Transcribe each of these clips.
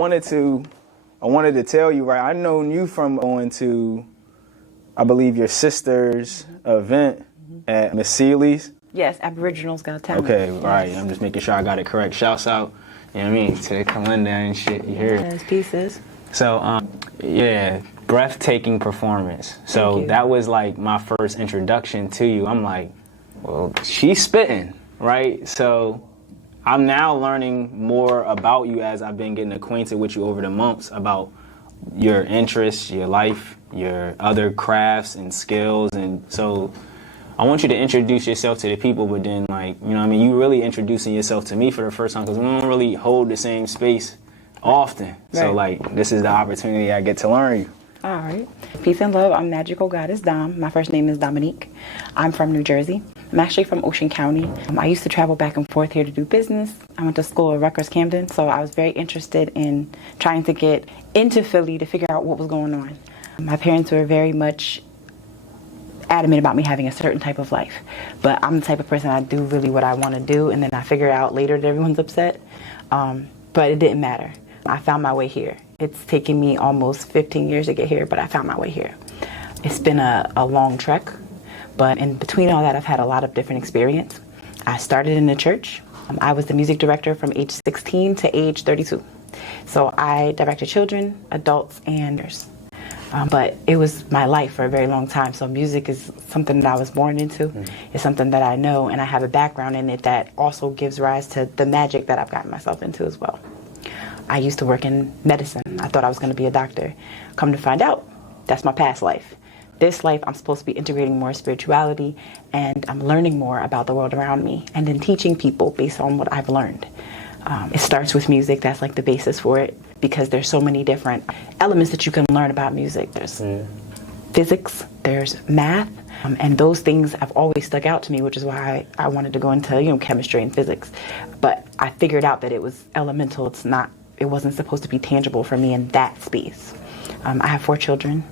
wanted to tell you, right, I known you from going to, I believe, your sister's event at Miss Seeley's. Yes, Aboriginals Got Talent. Okay, yes. right. I'm just making sure I got it correct. Shouts out, you know what I mean, to Kalinda and shit. You hear it? Yes, pieces. So, yeah, breathtaking performance. So that was like my first introduction to you. I'm like, well, she's spitting, right? So I'm now learning more about you as I've been getting acquainted with you over the months about your interests, your life, your other crafts and skills. And so I want you to introduce yourself to the people, but then, like, you know what I mean, you really introducing yourself to me for the first time, because we don't really hold the same space often. Right. So, like, this is the opportunity I get to learn you. All right. Peace and love. I'm Magical Goddess Dom. My first name is Dominique. I'm from New Jersey. I'm actually from Ocean County. I used to travel back and forth here to do business. I went to school at Rutgers Camden, so I was very interested in trying to get into Philly to figure out what was going on. My parents were very much adamant about me having a certain type of life, but I'm the type of person, I do really what I want to do, and then I figure out later that everyone's upset, but it didn't matter. I found my way here. It's taken me almost 15 years to get here, but I found my way here. It's been a long trek, but in between all that, I've had a lot of different experience. I started in the church. I was the music director from age 16 to age 32. So I directed children, adults, and nurses. But it was my life for a very long time. So music is something that I was born into. It's something that I know, and I have a background in it that also gives rise to the magic that I've gotten myself into as well. I used to work in medicine. I thought I was going to be a doctor. Come to find out, that's my past life. This life, I'm supposed to be integrating more spirituality, and I'm learning more about the world around me, and then teaching people based on what I've learned. It starts with music. That's like the basis for it, because there's so many different elements that you can learn about music. There's physics, there's math, and those things have always stuck out to me, which is why I wanted to go into chemistry and physics. But I figured out that it was elemental. It wasn't supposed to be tangible for me in that space. I have 4 children.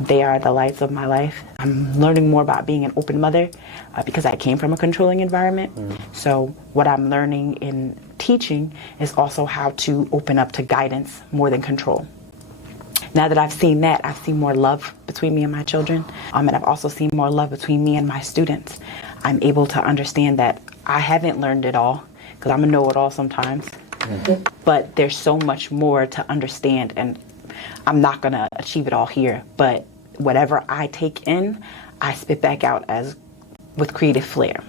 They are the lights of my life. I'm learning more about being an open mother because I came from a controlling environment. So what I'm learning in teaching is also how to open up to guidance more than control. Now that I've seen that, I've seen more love between me and my children, and I've also seen more love between me and my students. I'm able to understand that I haven't learned it all, because I'm a know-it-all sometimes, but there's so much more to understand, and I'm not going to achieve it all here, but whatever I take in, I spit back out as with creative flair.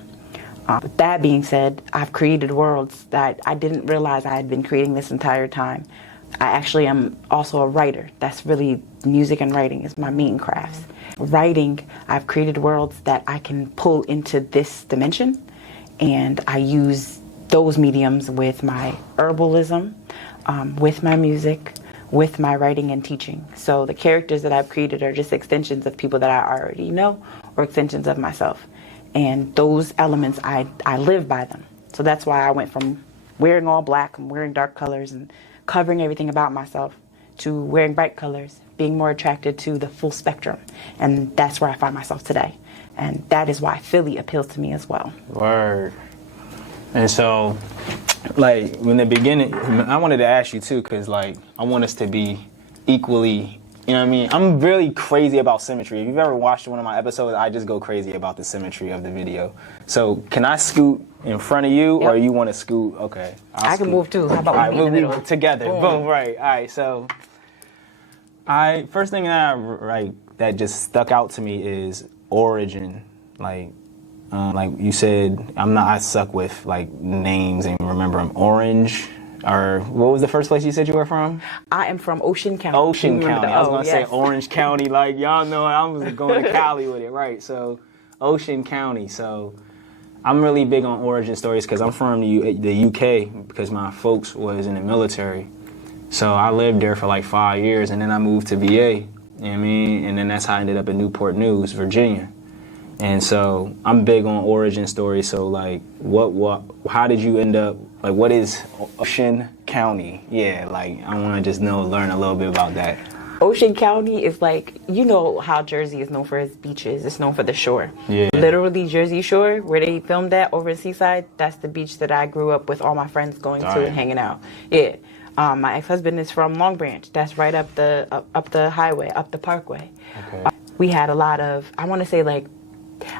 With that being said, I've created worlds that I didn't realize I had been creating this entire time. I actually am also a writer. That's really, music and writing is my main crafts. Writing, I've created worlds that I can pull into this dimension, and I use those mediums with my herbalism, with my music, with my writing and teaching. So the characters that I've created are just extensions of people that I already know, or extensions of myself. And those elements, I live by them. So that's why I went from wearing all black and wearing dark colors and covering everything about myself to wearing bright colors, being more attracted to the full spectrum. And that's where I find myself today. And that is why Philly appeals to me as well. Word. And so, like, in the beginning, I wanted to ask you too, because, like, I want us to be equally, you know what I mean? I'm really crazy about symmetry. If you've ever watched one of my episodes, I just go crazy about the symmetry of the video. So, can I scoot in front of you, or you want to scoot? Okay. I can move too. How about we meet in the middle? Together. Boom, right. All right, so, first thing that just stuck out to me is origin. Like you said, I suck with like names and remember them. Orange, or what was the first place you said you were from? I am from Ocean County. Ocean County. I was going to say Orange County. Like, y'all know I was going to Cali with it, right? So, Ocean County. So, I'm really big on origin stories because I'm from the UK because my folks was in the military. So, I lived there for like 5 years, and then I moved to VA. You know what I mean? And then that's how I ended up in Newport News, Virginia. And so I'm big on origin stories. So like, how did you end up, like, what is Ocean County? Yeah, like, I want to just learn a little bit about that. Ocean County is like, you know how Jersey is known for its beaches. It's known for the shore. Yeah. Literally Jersey Shore, where they filmed that over in Seaside, that's the beach that I grew up with all my friends going to and hanging out. Yeah. My ex-husband is from Long Branch. That's right up the highway, up the parkway. Okay. We had a lot of, I want to say like,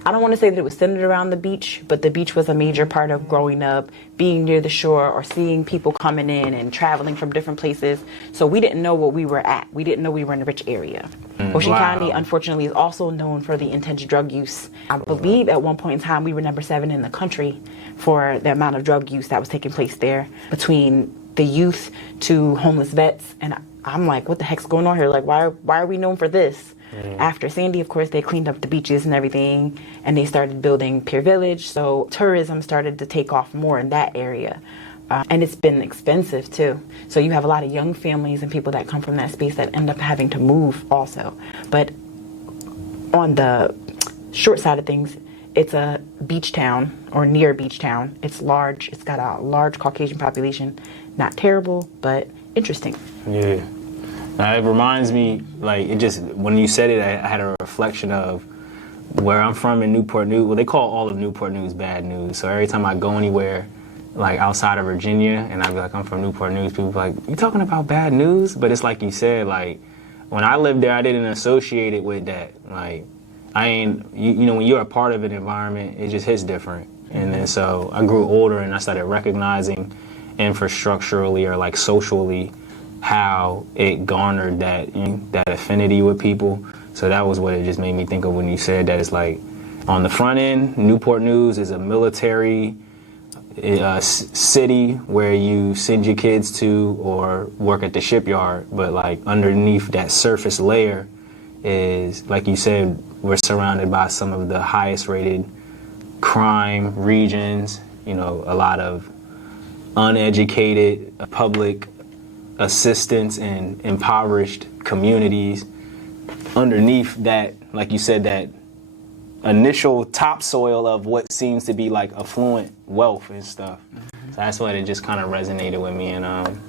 I don't want to say that it was centered around the beach, but the beach was a major part of growing up, being near the shore or seeing people coming in and traveling from different places. So we didn't know what we were at. We didn't know we were in a rich area. Ocean County, unfortunately, is also known for the intense drug use. I believe at one point in time we were number 7 in the country for the amount of drug use that was taking place there, between the youth to homeless vets. And I'm like, what the heck's going on here? Like, why are we known for this? After Sandy, of course, they cleaned up the beaches and everything, and they started building Pier Village. So tourism started to take off more in that area. And it's been expensive too. So you have a lot of young families and people that come from that space that end up having to move also. But on the short side of things, it's a beach town or near beach town. It's large. It's got a large Caucasian population. Not terrible, but interesting. Yeah. Now, it reminds me, like, it just, when you said it, I had a reflection of where I'm from in Newport News. Well, they call all of Newport News bad news. So every time I go anywhere, like outside of Virginia, and I'd be like, I'm from Newport News, people be like, you talking about bad news? But it's like you said, like, when I lived there, I didn't associate it with that. Like, I ain't, you know, when you're a part of an environment, it just hits different. And then so I grew older and I started recognizing infrastructurally or like socially how it garnered that affinity with people. So that was what it just made me think of when you said that. It's like on the front end, Newport News is a military city where you send your kids to or work at the shipyard. But like underneath that surface layer is, like you said, we're surrounded by some of the highest rated crime regions, you know, a lot of uneducated public assistance in impoverished communities. Underneath that, like you said, that initial topsoil of what seems to be like affluent wealth and stuff. So that's what it just kind of resonated with me. And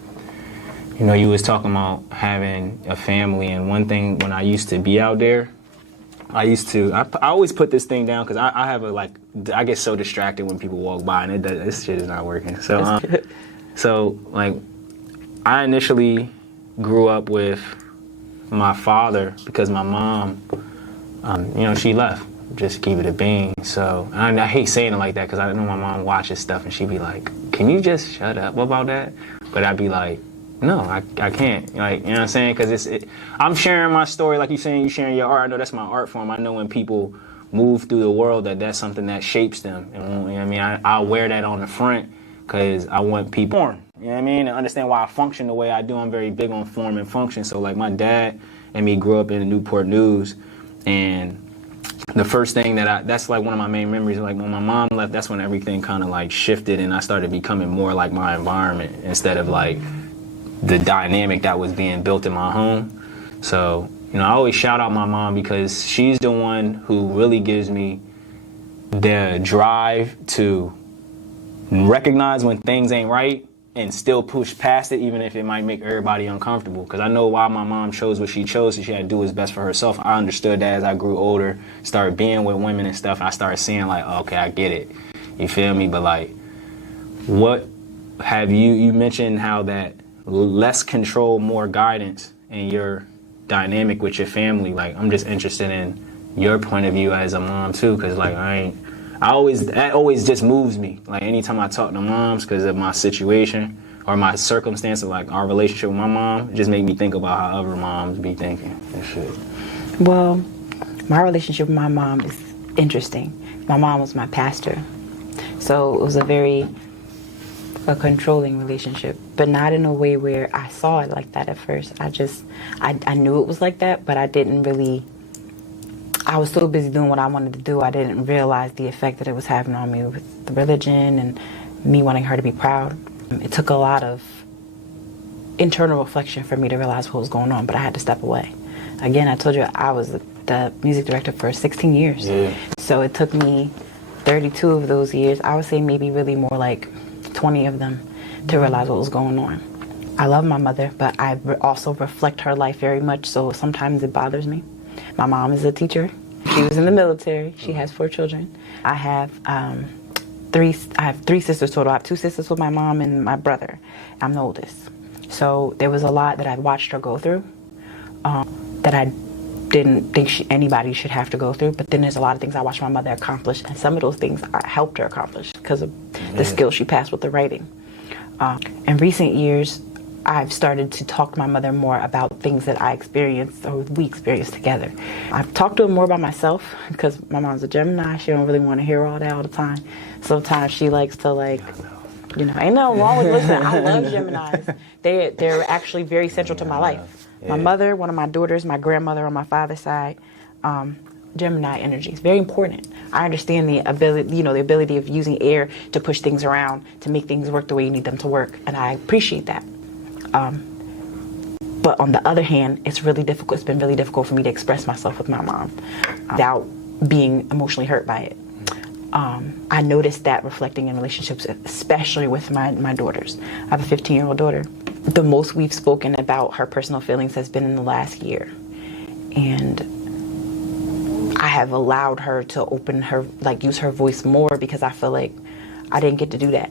you know, you was talking about having a family, and one thing when I used to be out there, I always put this thing down because I have I get so distracted when people walk by and this shit is not working. So so like I initially grew up with my father because my mom, you know, she left. Just keep it a bean. So I hate saying it like that because I know my mom watches stuff and she'd be like, "Can you just shut up about that?" But I'd be like, "No, I can't." Like, you know what I'm saying? Because I'm sharing my story, like you're saying, you sharing your art. I know that's my art form. I know when people move through the world that's something that shapes them. And, you know what I mean? I'll wear that on the front because I want people, you know what I mean, to understand why I function the way I do. I'm very big on form and function. So like my dad and me grew up in the Newport News, and the first thing that's like one of my main memories, like when my mom left, that's when everything kind of like shifted and I started becoming more like my environment instead of like the dynamic that was being built in my home. So, you know, I always shout out my mom because she's the one who really gives me the drive to recognize when things ain't right and still push past it, even if it might make everybody uncomfortable. Because I know why my mom chose what she chose, so she had to do what's best for herself. I understood that as I grew older, started being with women and stuff, I started seeing like, oh, okay, I get it. You feel me? But like, what have you mentioned how that less control, more guidance in your dynamic with your family. Like, I'm just interested in your point of view as a mom too, because like that always just moves me. Like anytime I talk to moms, because of my situation or my circumstance of like our relationship with my mom, it just make me think about how other moms be thinking and shit. Well, my relationship with my mom is interesting. My mom was my pastor, so it was a controlling relationship, but not in a way where I saw it like that at first. I knew it was like that, but I was so busy doing what I wanted to do, I didn't realize the effect that it was having on me with the religion and me wanting her to be proud. It took a lot of internal reflection for me to realize what was going on, but I had to step away. Again, I told you I was the music director for 16 years. Yeah. So it took me 32 of those years, I would say maybe really more like 20 of them, to realize what was going on. I love my mother, but I also reflect her life very much, so sometimes it bothers me. My mom is a teacher. She was in the military. She has 4 children. I have 3 sisters total. I have 2 sisters with my mom and my brother. I'm the oldest. So there was a lot that I'd watched her go through that I didn't think anybody should have to go through. But then there's a lot of things I watched my mother accomplish, and some of those things I helped her accomplish because of the skills she passed with the writing. In recent years, I've started to talk to my mother more about things that I experienced or we experienced together. I've talked to her more about myself because my mom's a Gemini. She don't really want to hear all that all the time. Sometimes she likes to ain't nothing wrong with listening. I love Geminis. They're actually very central to my life. My mother, one of my daughters, my grandmother on my father's side, Gemini energy is very important. I understand the ability of using air to push things around, to make things work the way you need them to work, and I appreciate that. But on the other hand, it's really difficult. It's been really difficult for me to express myself with my mom without being emotionally hurt by it. I noticed that reflecting in relationships, especially with my daughters. I have a 15-year-old daughter. The most we've spoken about her personal feelings has been in the last year. And I have allowed her to open her, use her voice more because I feel like I didn't get to do that.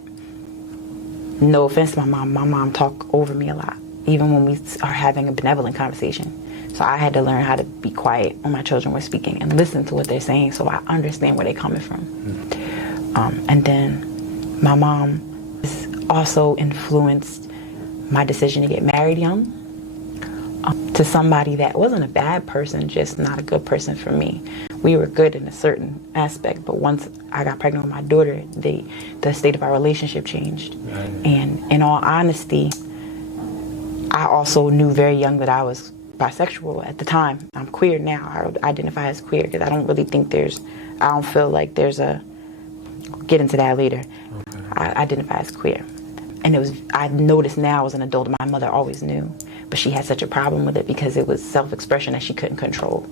No offense to my mom talk over me a lot, even when we are having a benevolent conversation. So I had to learn how to be quiet when my children were speaking and listen to what they're saying so I understand where they're coming from. And then my mom has also influenced my decision to get married young to somebody that wasn't a bad person, just not a good person for me. We were good in a certain aspect, but once I got pregnant with my daughter, the state of our relationship changed. Right. And in all honesty, I also knew very young that I was bisexual at the time. I'm queer now. I identify as queer because I don't really think I don't feel like there's get into that later. Okay. I identify as queer. And I noticed now as an adult, my mother always knew, but she had such a problem with it because it was self-expression that she couldn't control.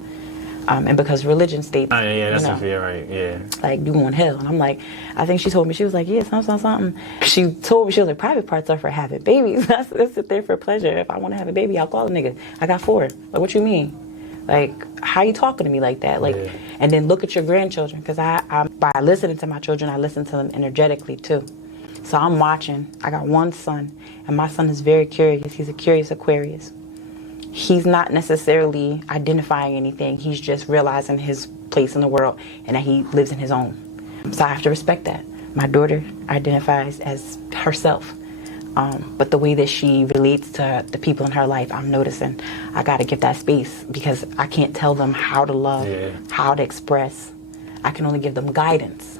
And because religion states, that's right, yeah. Like, you going hell. And I'm like, I think she told me, she was like, yeah, something. She told me, she was like, private parts are for having babies. That's sit there for pleasure. If I want to have a baby, I'll call a nigga. I got 4. Like, what you mean? Like, how you talking to me like that? And then look at your grandchildren. Because by listening to my children, I listen to them energetically too. So I'm watching. I got one son, and my son is very curious. He's a curious Aquarius. He's not necessarily identifying anything. He's just realizing his place in the world and that he lives in his own. So I have to respect that. My daughter identifies as herself. But the way that she relates to the people in her life, I'm noticing I got to give that space because I can't tell them how to love, how to express. I can only give them guidance.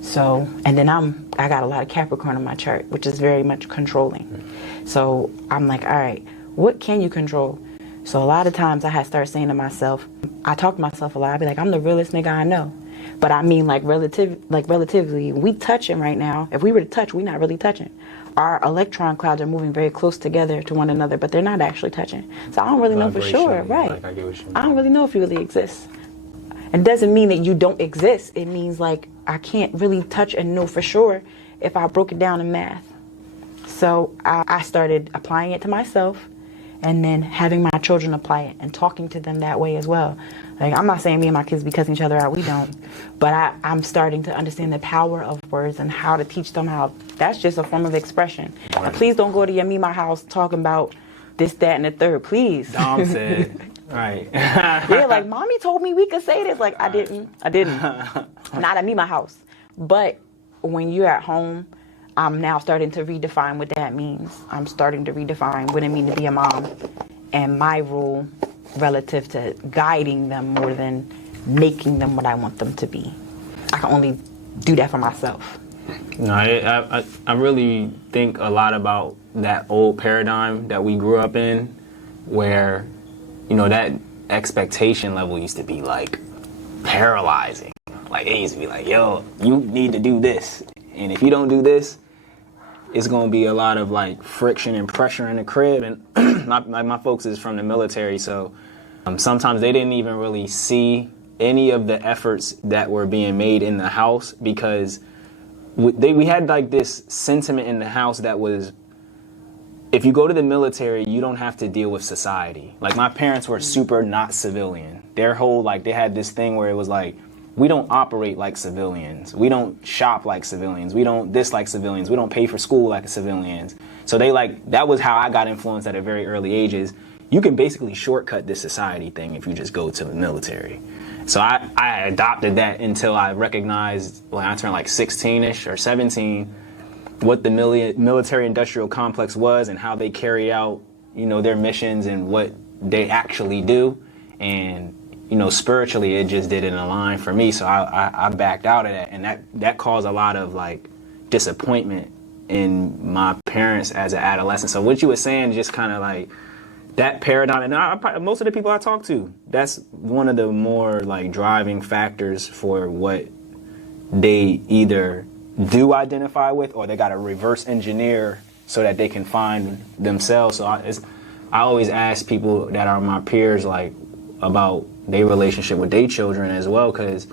So, and then I got a lot of Capricorn on my chart, which is very much controlling. So I'm like, all right, what can you control? So a lot of times I had started saying to myself, I talk to myself a lot. I be like, I'm the realest nigga I know. But I mean, relatively, we touching right now. If we were to touch, we're not really touching. Our electron clouds are moving very close together to one another, but they're not actually touching. So I don't really know for sure, right? Like, I get what you mean. I don't really know if you really exist. It doesn't mean that you don't exist. It means like I can't really touch and know for sure if I broke it down in math. So I started applying it to myself and then having my children apply it and talking to them that way as well. Like, I'm not saying me and my kids be cussing each other out, we don't. But I'm starting to understand the power of words and how to teach them how that's just a form of expression. Right. Please don't go to your my house talking about this, that, and the third, please. Dom said, right. Yeah, like, mommy told me we could say this. Like, I didn't. Not at my house. But when you're at home, I'm now starting to redefine what that means. I'm starting to redefine what it means to be a mom and my role relative to guiding them more than making them what I want them to be. I can only do that for myself. No, I really think a lot about that old paradigm that we grew up in where, that expectation level used to be like paralyzing. Like, it used to be like, yo, you need to do this. And if you don't do this, it's going to be a lot of like friction and pressure in the crib. And my folks is from the military, so sometimes they didn't even really see any of the efforts that were being made in the house because we had like this sentiment in the house that was, if you go to the military, you don't have to deal with society. Like, my parents were super not civilian. Their whole, like, they had this thing where it was like, we don't operate like civilians. We don't shop like civilians. We don't this like civilians. We don't pay for school like civilians. So that was how I got influenced at a very early ages. You can basically shortcut this society thing if you just go to the military. So I adopted that until I recognized when I turned like 16-ish or 17 what the military industrial complex was and how they carry out, their missions and what they actually do. And, spiritually, it just didn't align for me. So I backed out of that. And that caused a lot of like disappointment in my parents as an adolescent. So what you were saying, just kind of like that paradigm, and most of the people I talk to, that's one of the more like driving factors for what they either do identify with or they got to reverse engineer so that they can find themselves. So I always ask people that are my peers like about their relationship with their children as well, because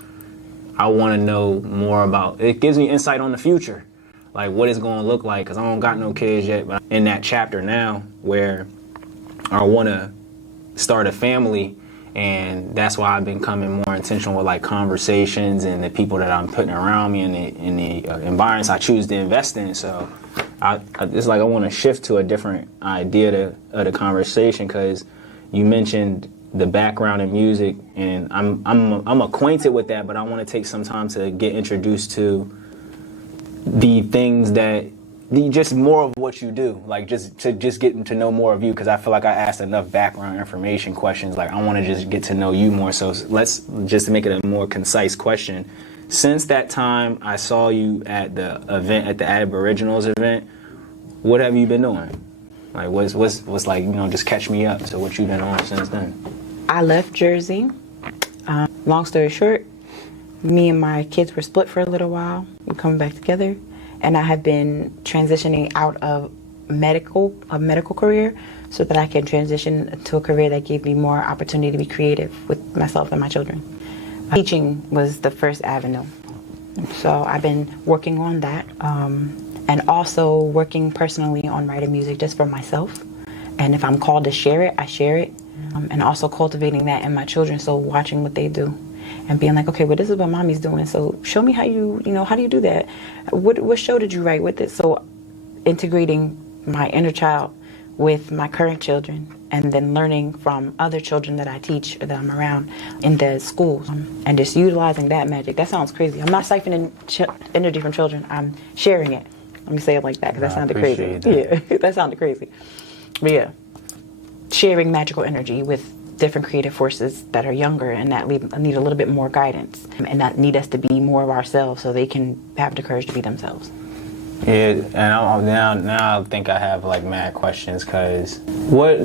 I want to know more about it. Gives me insight on the future, like what it's going to look like, because I don't got no kids yet, but I'm in that chapter now where I want to start a family, and that's why I've been becoming more intentional with like conversations and the people that I'm putting around me and the environments I choose to invest in. So it's like I want to shift to a different idea of the conversation, because you mentioned the background in music, and I'm acquainted with that, but I want to take some time to get introduced to the things just more of what you do, like just getting to know more of you, because I feel like I asked enough background information questions. Like I want to just get to know you more. So let's just make it a more concise question. Since that time I saw you at the event, at the Aboriginals event, what have you been doing? Like what's like, just catch me up to what you've been on since then. I left Jersey. Long story short, me and my kids were split for a little while. We're coming back together. And I have been transitioning out of a medical career so that I can transition to a career that gave me more opportunity to be creative with myself and my children. Teaching was the first avenue. So I've been working on that, and also working personally on writing music just for myself. And if I'm called to share it, I share it. And also cultivating that in my children, so watching what they do. And being like, okay, well, this is what mommy's doing, so show me how how do you do that? What show did you write with it? So integrating my inner child with my current children, and then learning from other children that I teach or that I'm around in the schools, and just utilizing that magic. That sounds crazy. I'm not siphoning energy from children. I'm sharing it. Let me say it like that, because that sounded crazy. Yeah, that sounded crazy. But yeah, sharing magical energy with different creative forces that are younger and that need a little bit more guidance, and that need us to be more of ourselves so they can have the courage to be themselves. Yeah, and now I think I have like mad questions, because what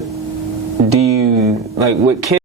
do you like with kids?